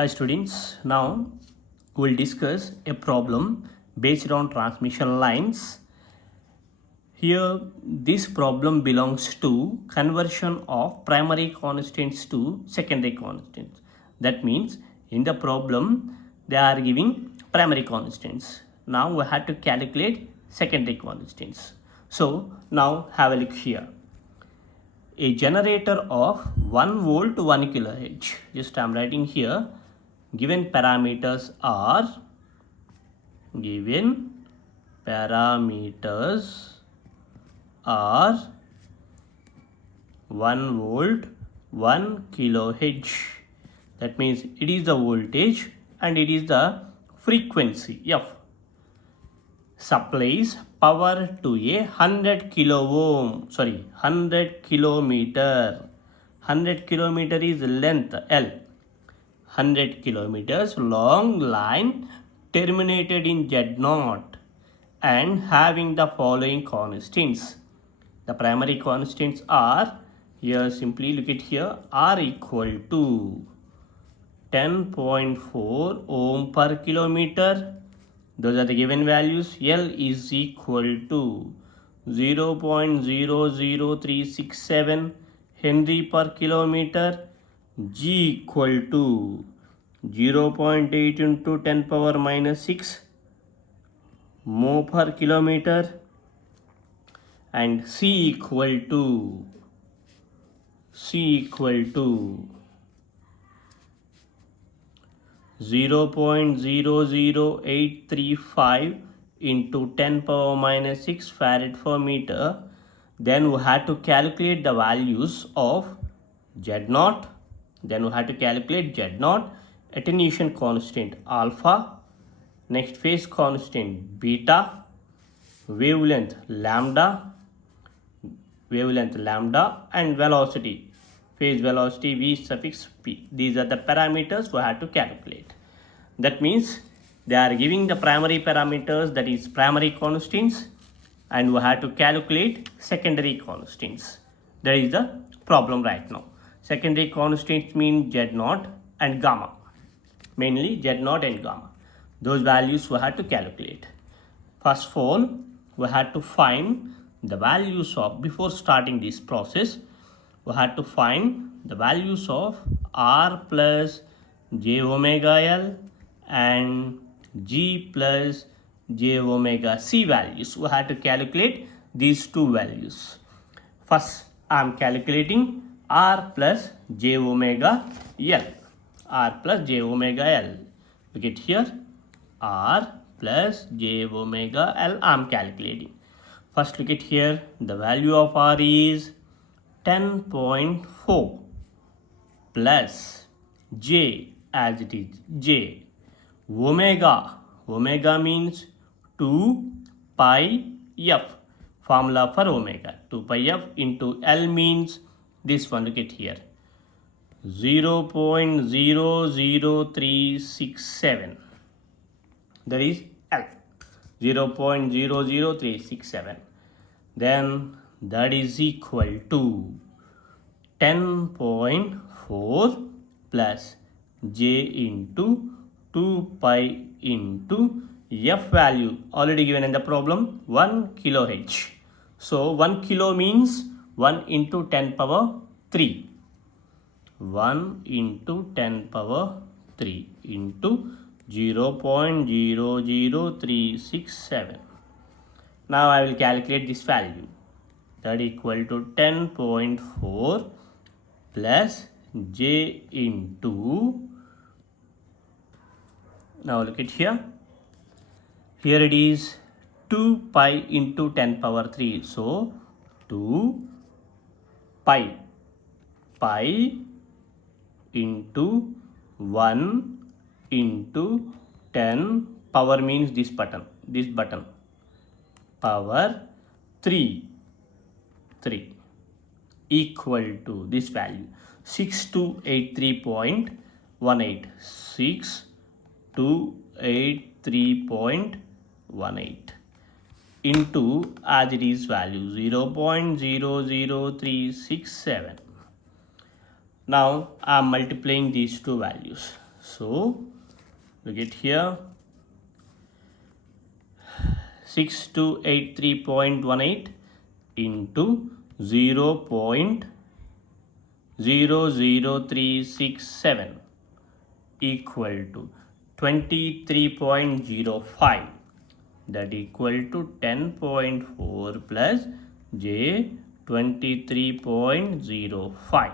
Hi students, now we will discuss a problem based on transmission lines. Here this problem belongs to conversion of primary constants to secondary constants. That means in the problem they are giving primary constants. Now we have to calculate secondary constants. So now have a look here. A generator of 1 volt 1 kilohertz. Just I am writing here. Given parameters are 1 volt 1 kilohertz. That means it is the voltage and it is the frequency F. Supplies power to a 100 kilometer. 100 kilometer is length L. 100 kilometers long line terminated in Z0 and having the following constants. The primary constants are, here simply look at here, R equal to 10.4 ohm per kilometer. Those are the given values. L is equal to 0.00367 Henry per kilometer. G equal to 0.8 into 10 power minus 6 mho per kilometer, and C equal to 0.00835 into 10 power minus 6 farad per meter. Then we had to calculate the values of Z0. Then we have to calculate Z0, attenuation constant alpha, next phase constant beta, wavelength lambda, and velocity, phase velocity V suffix p. These are the parameters we have to calculate. That means they are giving the primary parameters, that is primary constants, and we have to calculate secondary constants. That is the problem right now. Secondary constants mean Z0 and gamma, mainly Z0 and gamma. Those values we had to calculate. First of all, we had to find the values of, before starting this process, we had to find the values of R plus j omega L and G plus j omega C values. We had to calculate these two values. First, I am calculating R plus j omega L. R plus j omega L. We get here R plus j omega L I am calculating. First look at here. The value of R is 10.4 plus J as it is J. Omega means 2 pi F. Formula for omega. 2 pi F into L means this one, look at here, 0.00367. That is L. 0.00367. Then that is equal to 10.4 plus J into 2 pi into F value already given in the problem, 1 kilohertz. So 1 kilo means 1 into 10 power 3. 1 into 10 power 3 into 0.00367. Now I will calculate this value. That equal to 10.4 plus J into, now look at here. Here it is 2 pi into 10 power 3. So 2 pi into 1 into 10 power means this button power 3 equal to this value 6283.18 6283.18 into as it is value 0.00367. Now I am multiplying these two values. So look at here, 6283.18 into 0.00367 equal to 23.05, that equal to 10.4 plus j 23.05.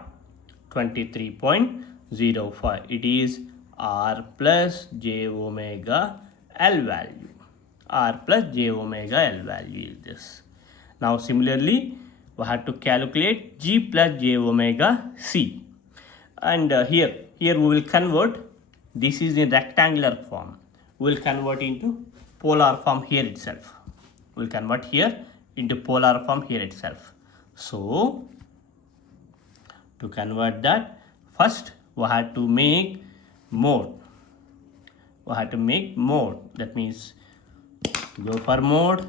23.05, it is r plus j omega L value. R plus j omega L value is this. Now similarly we have to calculate g plus j omega c, and here we will convert. This is in rectangular form, we will convert into polar form here itself. We will convert here into polar form here itself. So to convert that, first we have to make mode. That means go for mode,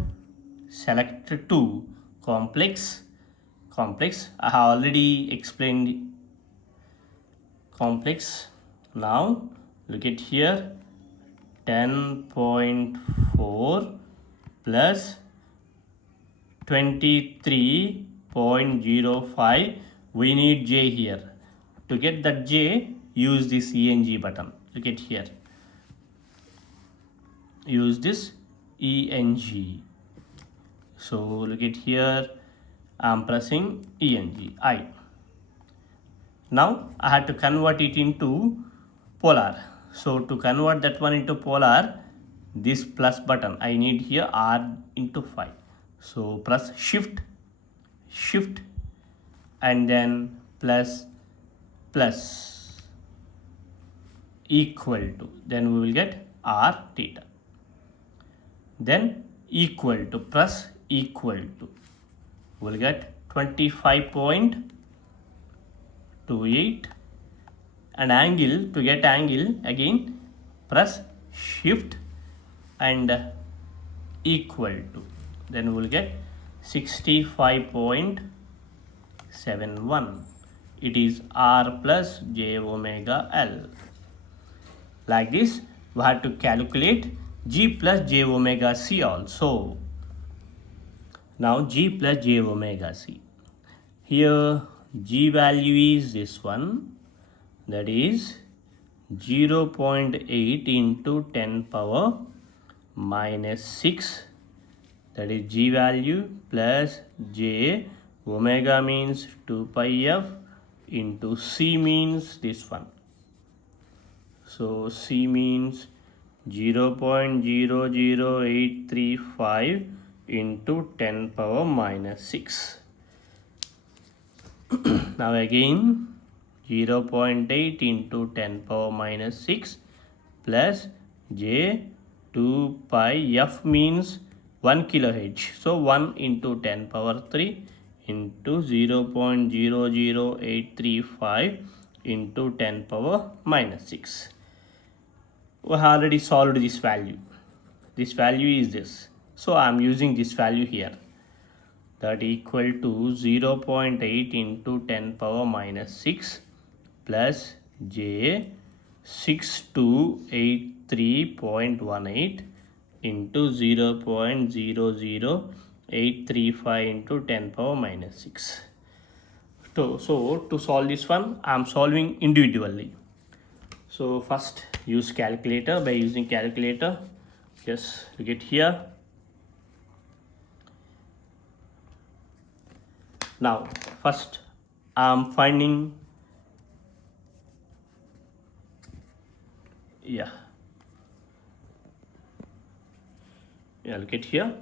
select 2, complex. I have already explained complex. Now look at here, 10.4 plus 23.05. we need j here. To get that j, use this ENG button. Look at here, use this ENG. So look at here, I am pressing ENG I. Now I had to convert it into polar. So to convert that one into polar, this plus button, I need here r into 5. So press shift and then plus equal to, then we will get r theta. Then equal to, press equal to, we will get 25.28, and angle, to get angle again press shift and equal to, then we will get 65.71. it is r plus j omega L. Like this we have to calculate g plus j omega c also. Now g plus j omega c, here g value is this one, that is 0.8 into 10 power minus 6, that is g value, plus j omega means 2 pi f into c means this one. So c means 0.00835 into 10 power minus 6. Now again 0.8 into 10 power minus 6 plus j 2 pi f means 1 kilohertz. So 1 into 10 power 3 into 0.00835 into 10 power minus 6. We have already solved this value. This value is this. So I am using this value here. That equal to 0.8 into 10 power minus 6 plus j 6283.18 into 0.00835 into 10 power minus 6. So to solve this one, I am solving individually. So first use calculator. By using calculator, just look at here. Now first I am finding, look at here.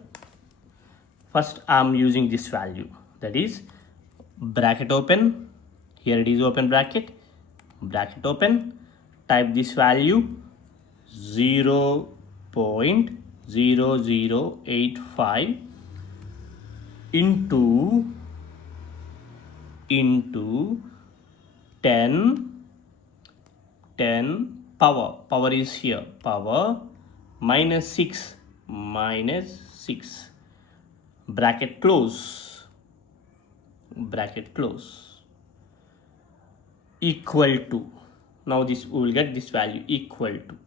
First I am using this value, that is bracket open, here it is open bracket open, type this value 0.0085 into 10 power is here, power minus 6 bracket close equal to, Now this we will get this value equal to,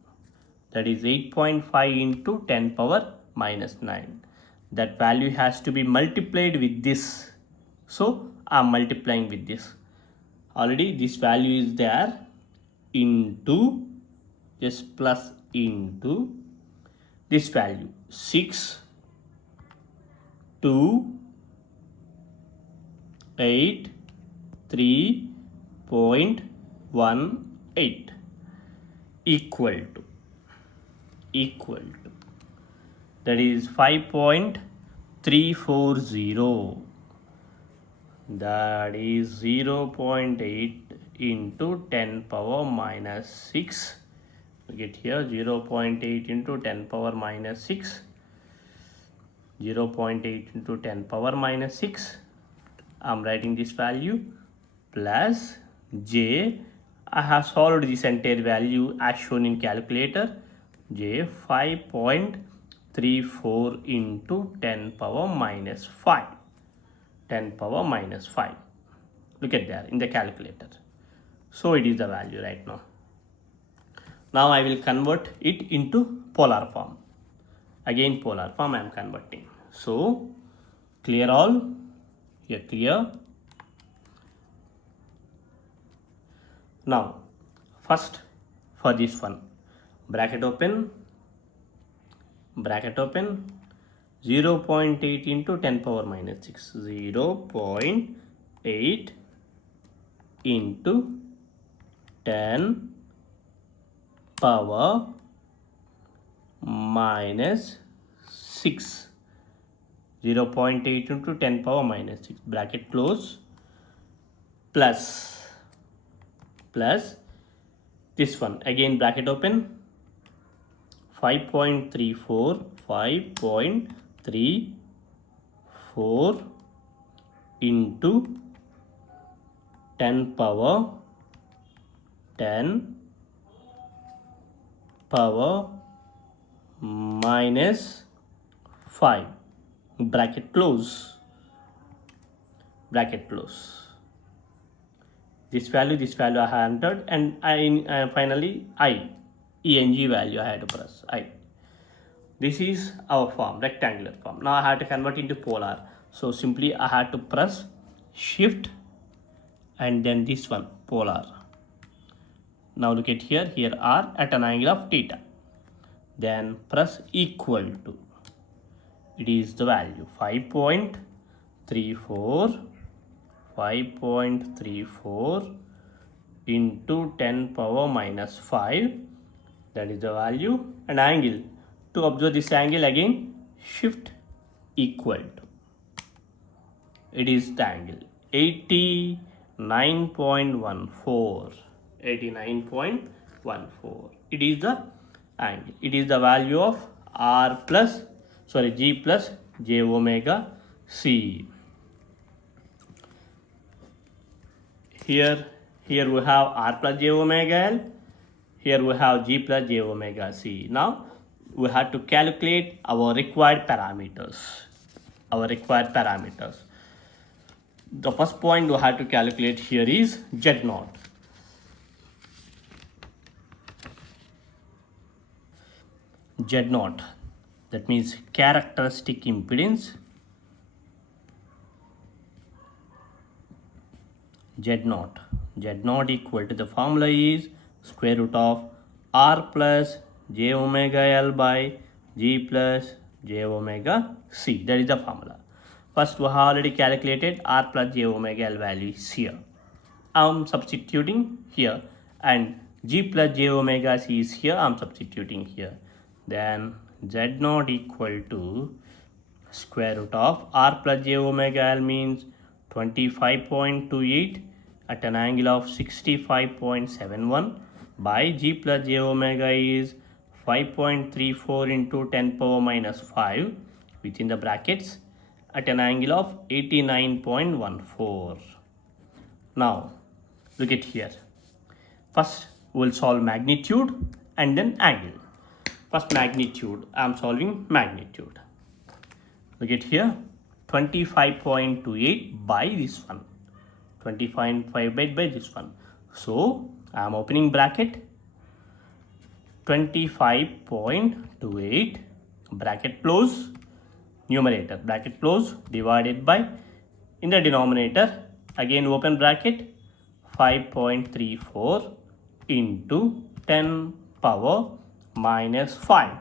that is 8.5 into 10 power minus 9. That value has to be multiplied with this. So I am multiplying with this. Already this value is there, into, just plus into this value 6 2 8 3.18 equal to that is 5.340, that is 0.8 into 10 power minus 6. We get here 0.8 into 10 power minus 6, 0.8 into 10 power minus 6. I'm writing this value plus j. I have solved this entire value as shown in calculator. J 5.34 into 10 power minus 5. 10 power minus 5. Look at there in the calculator. So it is the value right now. Now I will convert it into polar form. Again polar form I am converting. So clear all. Here clear. Now first for this one, bracket open, 0.8 into 10 power minus 6, 0.8 into 10 power minus 6, 0.8 into 10 power minus 6, bracket close, plus this one, again bracket open, 5.34 into 10 power minus 5, bracket close. This value I have entered, and finally ENG value I had to press I. This is our form, rectangular form. Now I have to convert into polar. So simply I had to press shift and then this one, polar. Now look at here are at an angle of theta. Then press equal to, it is the value 5.34 into 10 power minus 5, that is the value, and angle. To observe this angle, again shift equal to, it is the angle 89.14. It is the angle. It is the value of G plus j omega c. Here we have r plus j omega l. Here we have g plus j omega c. Now we have to calculate our required parameters. The first point we have to calculate here is Z0. Z0, that means characteristic impedance. Z0 equal to, the formula is square root of r plus j omega l by g plus j omega c. That is the formula. First we have already calculated r plus j omega l value is here. I am substituting here, and g plus j omega c is here. I am substituting here. Then Z0 equal to square root of r plus j omega l means 25.28 at an angle of 65.71 by g plus j omega is 5.34 into 10 power minus 5 within the brackets at an angle of 89.14. Now look at here. First we will solve magnitude and then angle. First magnitude, I am solving magnitude. Look at here, 25.28 by this one, 25.5 by this one. So I am opening bracket, 25.28 bracket close, numerator bracket close, divided by, in the denominator again open bracket, 5.34 into 10 power minus 5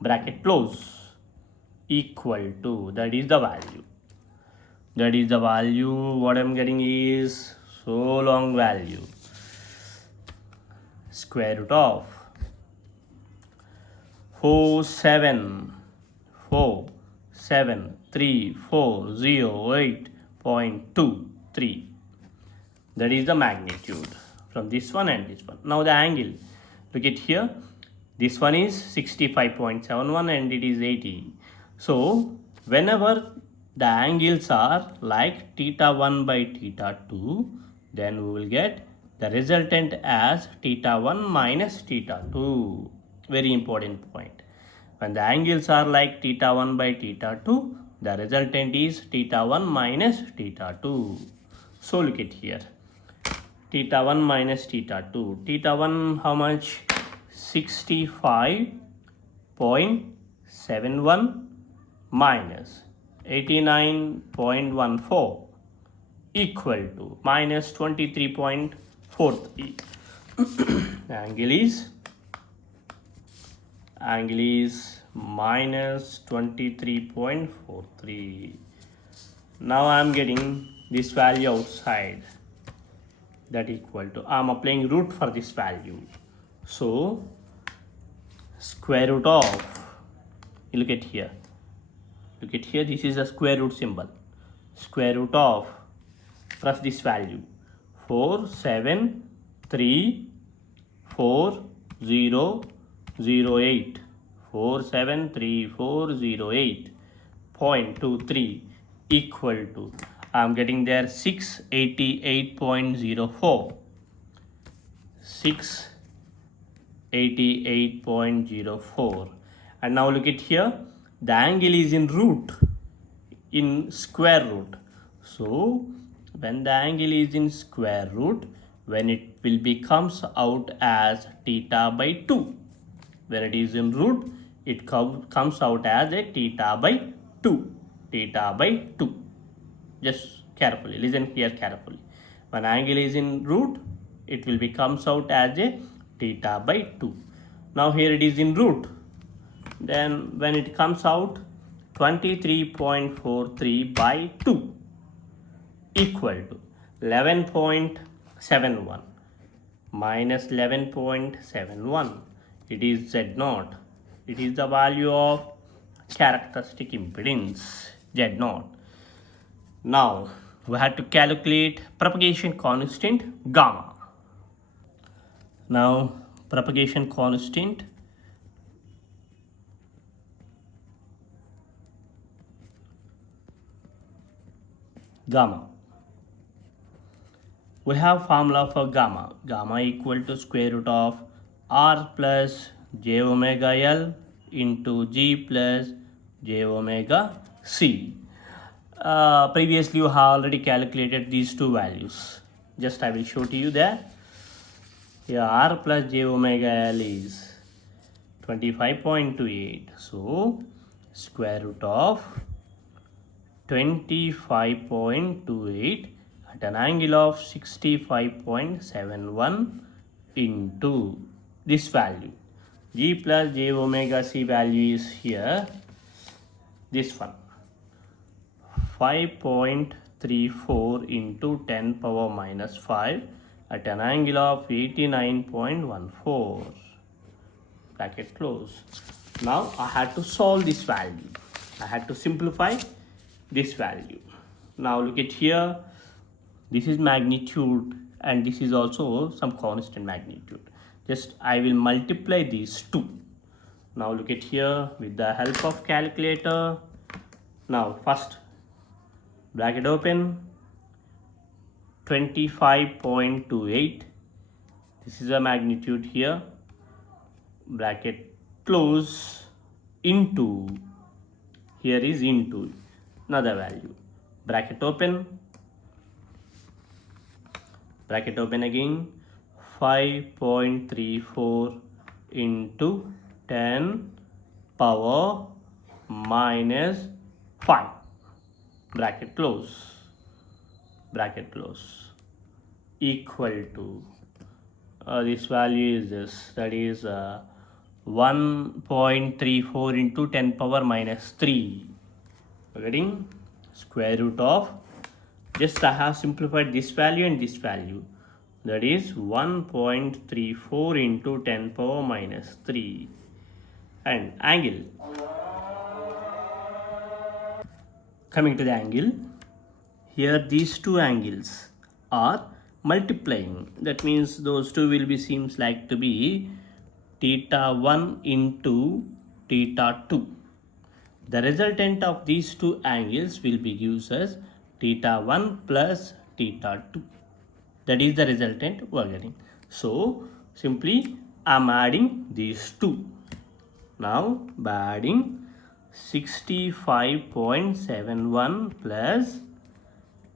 bracket close, equal to, that is the value. That is the value. What I am getting is so long value, square root of 47340.23. That is the magnitude from this one and this one. Now the angle, look at here, this one is 65.71 and it is 80. So whenever the angles are like theta 1 by theta 2, then we will get the resultant as theta 1 minus theta 2. Very important point. When the angles are like theta 1 by theta 2, the resultant is theta 1 minus theta 2. So look at here, theta 1 minus theta 2. Theta 1 how much? 65.71 minus 89.14 equal to minus 23.43. Angle is minus 23.43. Now I am getting this value outside, that equal to, I am applying root for this value. So square root of, you look at here, this is a square root symbol. Square root of, press this value, 4734008, 4734008.23 equal to, I am getting there 688.04. 688.04. And now look at here, the angle is in root, in square root. So when the angle is in square root, when it will comes out as theta by 2. When it is in root, it comes out as a theta by 2. Theta by 2. Just carefully, listen here carefully. When angle is in root, it will comes out as a theta by 2. Now here it is in root. Then when it comes out, 23.43 by 2 equal to 11.71 minus 11.71. It is Z0. It is the value of characteristic impedance, Z0. Now we have to calculate propagation constant gamma. Now propagation constant gamma. We have formula for gamma. Gamma equal to square root of R plus j omega L into G plus j omega C. Previously you have already calculated these two values. Just I will show to you that. Here R plus j omega L is 25.28. So square root of 25.28 at an angle of 65.71 into this value. G plus j omega C value is here, this one, 5.34 into 10 power minus 5 at an angle of 89.14. Bracket close. Now I had to solve this value. I had to simplify this value. Now look at here, this is magnitude and this is also some constant magnitude. Just I will multiply these two. Now look at here with the help of calculator. Now first bracket open, 25.28. This is a magnitude here. Bracket close into, here is into another value. Bracket open again, 5.34 into 10 power minus 5 bracket close equal to this value is this, that is 1.34 into 10 power minus 3. We're getting square root of, just I have simplified this value and this value, that is 1.34 into 10 power minus 3. And angle, coming to the angle, here these two angles are multiplying, that means those two will be seems like to be theta 1 into theta 2. The resultant of these two angles will be gives us theta 1 plus theta 2. That is the resultant we are getting. So simply I am adding these two. Now by adding 65.71 plus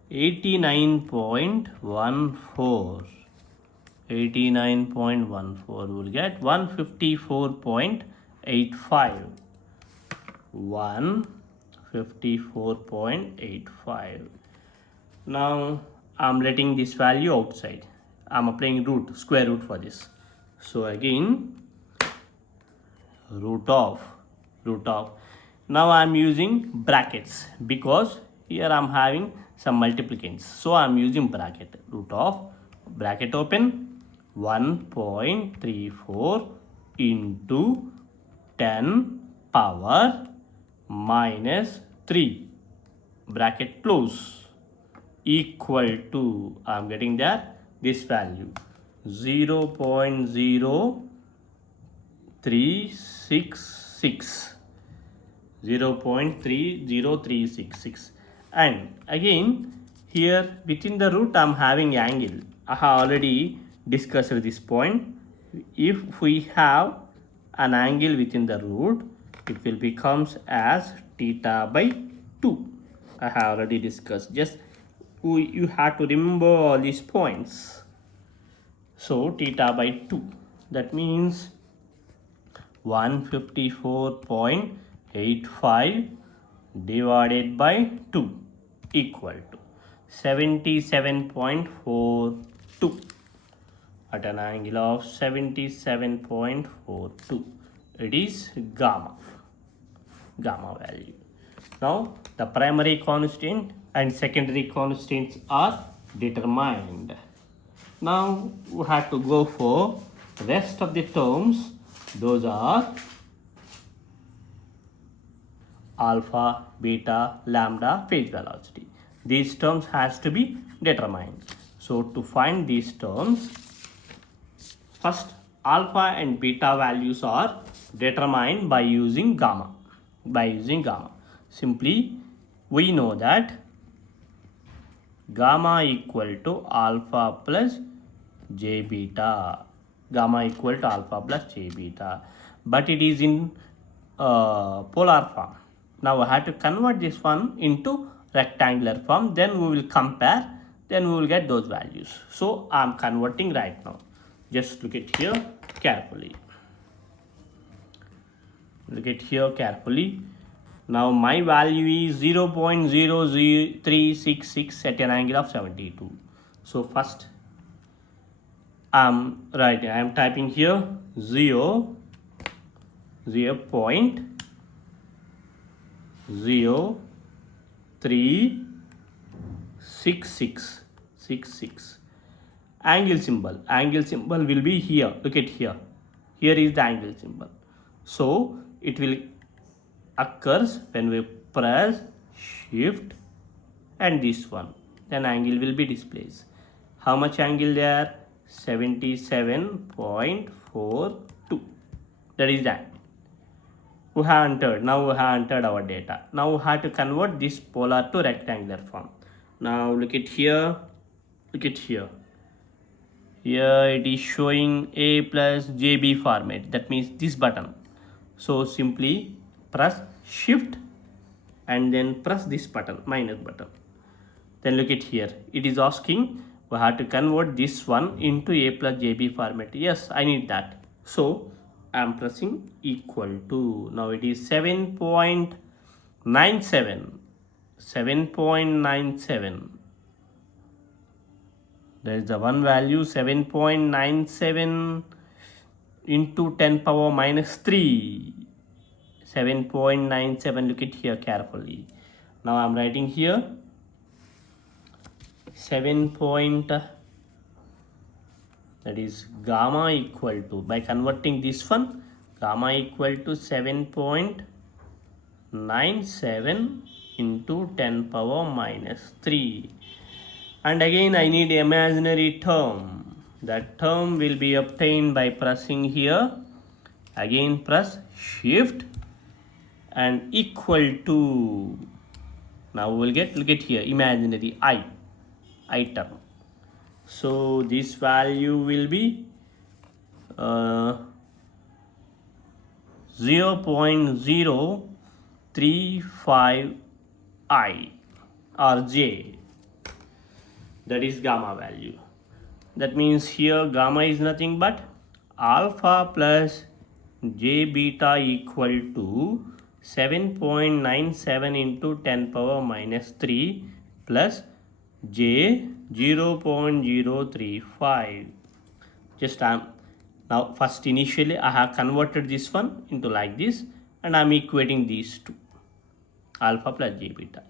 89.14 will get 154.85. 154.85. Now I'm letting this value outside. I'm applying square root for this. So again root of. Now I'm using brackets because here I'm having some multiplicants. So I'm using bracket. Root of, bracket open, 1.34 into 10 power minus 3 bracket close equal to, I'm getting that this value 0.0366. 0.30366. And again here within the root I'm having angle. I have already discussed this point. If we have an angle within the root, it will becomes as theta by 2. I have already discussed. Just you have to remember all these points. So theta by 2, that means 154.85 divided by 2 equal to 77.42 at an angle of 77.42. It is gamma value. Now the primary constant and secondary constants are determined. Now we have to go for rest of the terms. Those are alpha, beta, lambda, phase velocity. These terms has to be determined. So to find these terms, first alpha and beta values are determined by using gamma. Simply we know that gamma equal to alpha plus j beta. But it is in polar form. Now I have to convert this one into rectangular form, then we will compare, then we will get those values. So I am converting right now. Just look at here carefully. Now my value is 0.00366 at an angle of 72. So first I am typing here 0.0366. Angle symbol will be here. Look at here is the angle symbol. So it will occurs when we press shift and this one, then angle will be displaced. How much angle there? 77.42. that is the angle we have entered. Now we have entered our data. Now we have to convert this polar to rectangular form. Now look at here. Here it is showing A plus JB format. That means this button. So simply press shift and then press this button, minus button. Then look at here. It is asking we have to convert this one into a plus jb format. Yes, I need that. So I am pressing equal to. Now it is 7.97. 7.97. There is the one value 7.97 into 10 power minus 3. 7.97. Look at here carefully. Now I am writing here 7. That is gamma equal to, by converting this one, gamma equal to 7.97 into 10 power minus 3. And again I need imaginary term. That term will be obtained by pressing here. Again press shift and equal to. Now we will get, look at here, imaginary I term. So this value will be 0.035 I or J. That is gamma value. That means here gamma is nothing but alpha plus j beta equal to 7.97 into 10 power minus 3 plus j 0.035. Just now first initially I have converted this one into like this, and I am equating these two, alpha plus j beta.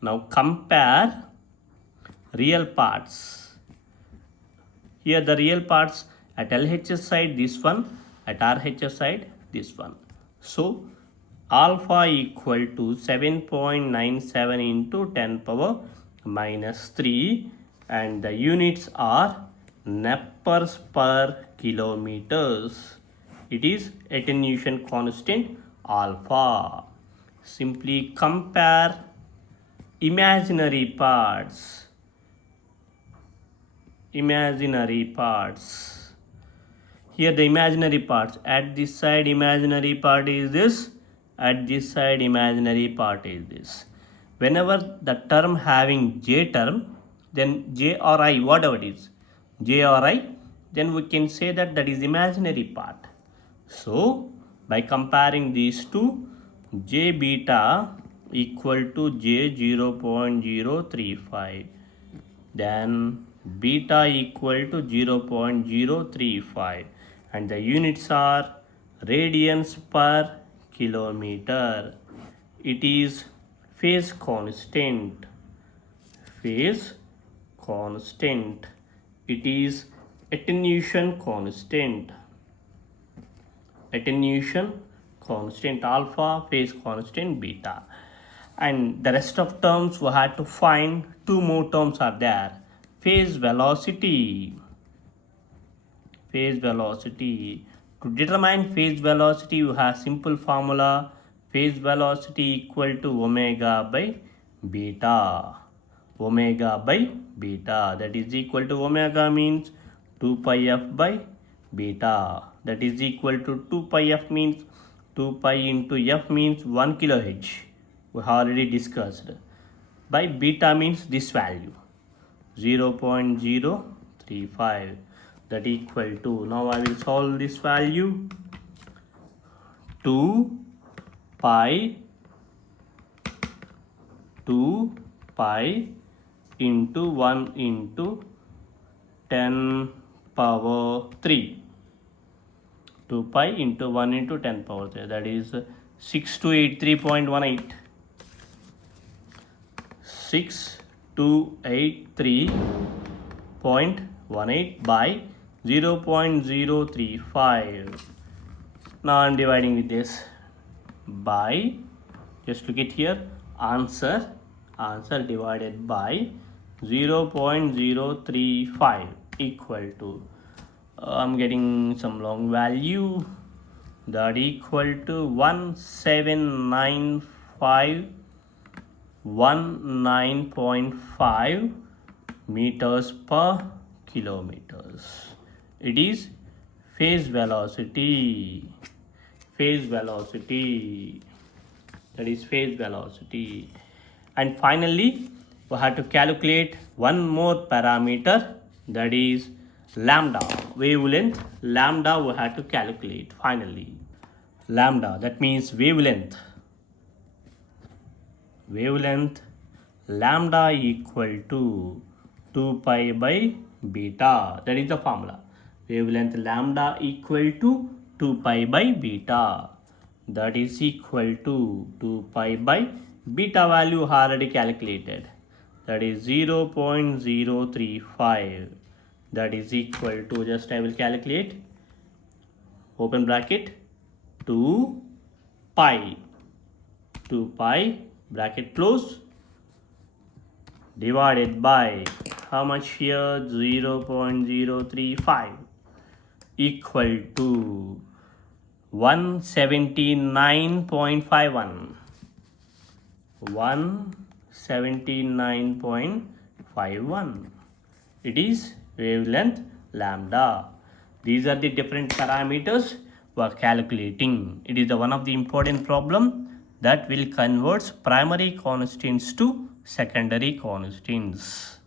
Now compare real parts. Here the real parts at LHS side this one, at RHS side this one. So alpha equal to 7.97 into 10 power minus 3, and the units are Nepers per kilometers. It is attenuation constant alpha. Simply compare imaginary parts. Imaginary parts. Here the imaginary parts, at this side imaginary part is this, at this side imaginary part is this. Whenever the term having j term, then j or I, whatever it is, j or I, then we can say that that is imaginary part. So by comparing these two, j beta equal to j 0.035, then beta equal to 0.035, and the units are radians per kilometer. It is phase constant. Phase constant. It is attenuation constant. Attenuation constant alpha, phase constant beta. And the rest of terms we had to find. Two more terms are there. Phase velocity. Phase velocity. To determine phase velocity, you have simple formula. Phase velocity equal to omega by beta. Omega by beta. That is equal to, omega means 2 pi f by beta. That is equal to 2 pi f means 2 pi into f means 1 kHz. We have already discussed. By beta means this value 0.035. That equal to, now I will solve this value, 2 pi into 1 into 10 power 3. 2 pi into 1 into 10 power 3. That is 6283.18. 6283.18 by 0.035. Now I am dividing with this by, just look at here, answer divided by 0.035 equal to, I am getting some long value, that equal to 19.5 meters per kilometers. It is phase velocity. Phase velocity. That is phase velocity. And finally, we have to calculate one more parameter, that is lambda. Wavelength lambda we have to calculate finally. Lambda, that means wavelength lambda equal to 2 pi by beta. That is the formula. Wavelength lambda equal to 2 pi by beta. That is equal to 2 pi by beta value already calculated. That is 0.035. That is equal to, just I will calculate, open bracket, 2 pi bracket close, divided by how much here, 0.035, equal to 179.51. 179.51. It is wavelength lambda. These are the different parameters we are calculating. It is one of the important problem that will convert primary constants to secondary constants.